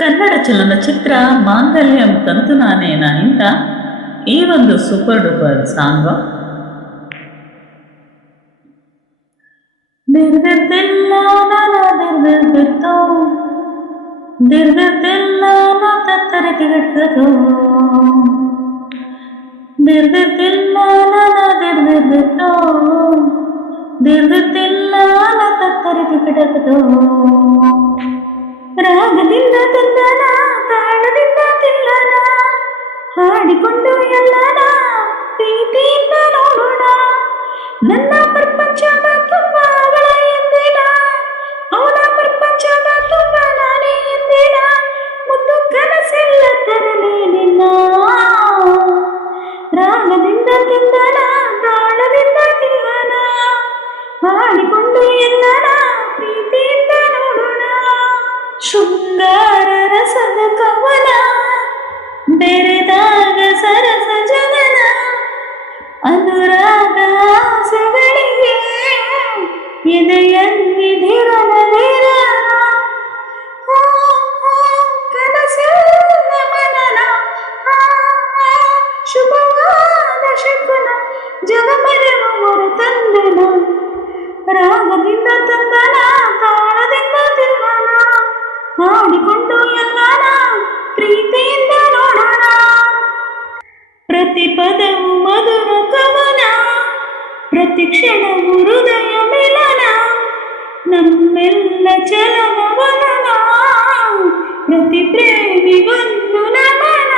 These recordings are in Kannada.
ಕನ್ನಡ ಚಲನಚಿತ್ರ ಮಾಂಗಲ್ಯಂ ತಂತು ನಾನೇನ ಇಂದ ಈ ಒಂದು ಸೂಪರ್ ಡೂಪರ್ ಸಾಂಗ್ ದಿರ್ದಿರ್ದಿಲ್ಲ ದಿರ್ದಿರ್ದಿತ್ತೋ ದಿರ್ದಿರ್ದಿಲ್ಲ ತತ್ತರಕ್ಕೆ ಗಟ್ಟದೋ ದಿರ್ದಿರ್ದಿಲ್ಲ ದಿರ್ದಿರ್ದಿತ್ತೋ ದಿರ್ದಿರ್ದಿಲ್ಲ ತತ್ತರಕ್ಕೆ ಗಟ್ಟದೋ ರಾಗದಿಂದ ತಂದನ ತಾಳದಿಂದ ತಿಲ್ಲನ ಹಾಡಿಕೊಂಡು ಎಲ್ಲನ ಪ್ರೀತಿಯಿಂದ ನೋಡೋಣ ನನ್ನ ಪ್ರಪಂಚದ ತುಂಬ ಅವಳ ಎಂದಿನ ಅವನ ಪ್ರಪಂಚದ ತುಂಬ ನಾನೇ ಎಂದಿನ ಮುದ್ದು ಕನಸೆಲ್ಲ ತರಲೇ ನಿನ್ನ ರಾಗದಿಂದ ತಿಂದನ ತಾಳದಿಂದ ತಿಲ್ಲನ ಹಾಡಿಕೊಂಡು ಎಲ್ಲನ ಪ್ರೀತಿಯಿಂದ ನೋಡೋಣ ಶೃಂಗಾರ ರಸದ ಕವನ ಬೆರೆದಾಗ ಸರಸ ಜನನ ಅನುರಾಗ ಆಸೆಗಳಿಗೆ ಎದೆಯಲ್ಲಿ ಧಿರನ ಕನಸಿನ ಮನನ ಶುಭವಾದ ಶಕುನ ಜಗಮರೆಯುವವರು ತಂದೆನ ರಾಗದಿಂದ ತಂದನ ತಾಳದಿಂದ ತಿಲ್ಲನ ಹಾಡಿಕೊಂಡು ಎಲ್ಲನ ಪ್ರೀತಿಯಿಂದ ನೋಡೋಣ ಪ್ರತಿ ಪದವು ಮಧುರ ಕವನ ಪ್ರತಿ ಕ್ಷಣವು ಹೃದಯ ಮಿಲನ ನಮ್ಮೆಲ್ಲ ಚಲನವಲನ ಪ್ರತಿ ಪ್ರೇಮಿಗೊಂದು ನಮನ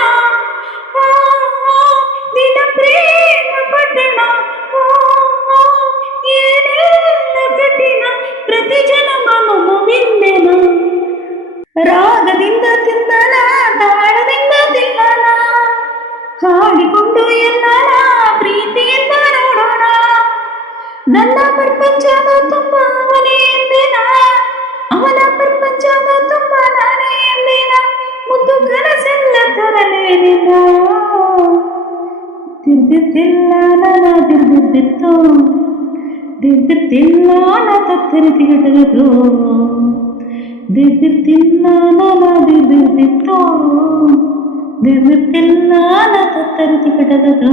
ದಿನ ಪ್ರೇಮ ಪಠಣ ಏನೆಲ್ಲ ಕಠಿಣ ಪ್ರತಿ ಜನ್ಮ ಮನವಿಂದೆನ ರಾಗದಿಂದ ತಿಂದನ ತಾಳದಿಂದ ತಿಲ್ಲನ ಹಾಡಿಕೊಂಡು ಎಲ್ಲನ ಪ್ರೀತಿಯಿಂದ ನೋಡೋಣ ನನ್ನ ಪ್ರಪಂಚದ ತುಂಬ ಅವನೇ ಎಂದಿನ ಅವನ ಪ್ರಪಂಚದ ತುಂಬ ನಾನೇ ಎಂದಿನ ಮುದ್ದು ಕನಸೆಲ್ಲ ತರಲೇ ನಿನ್ನ ತಿರ್ದಿದ್ದಿಲ್ಲ ನನ್ನ ತಿರ್ದಿದ್ದಿತ್ತು ತಿರ್ದಿದ್ದಿಲ್ಲ ನ ತತ್ತರಿತಿಗಟಗದು ದಿರ್ದಿರ್ತಿಲ್ಲ ದಿರ್ದಿರ್ದಿತ್ತೋ ದಿರ್ದಿರ್ತಿಲ್ಲ ತತ್ತರಿತಿ ಕಟಗದು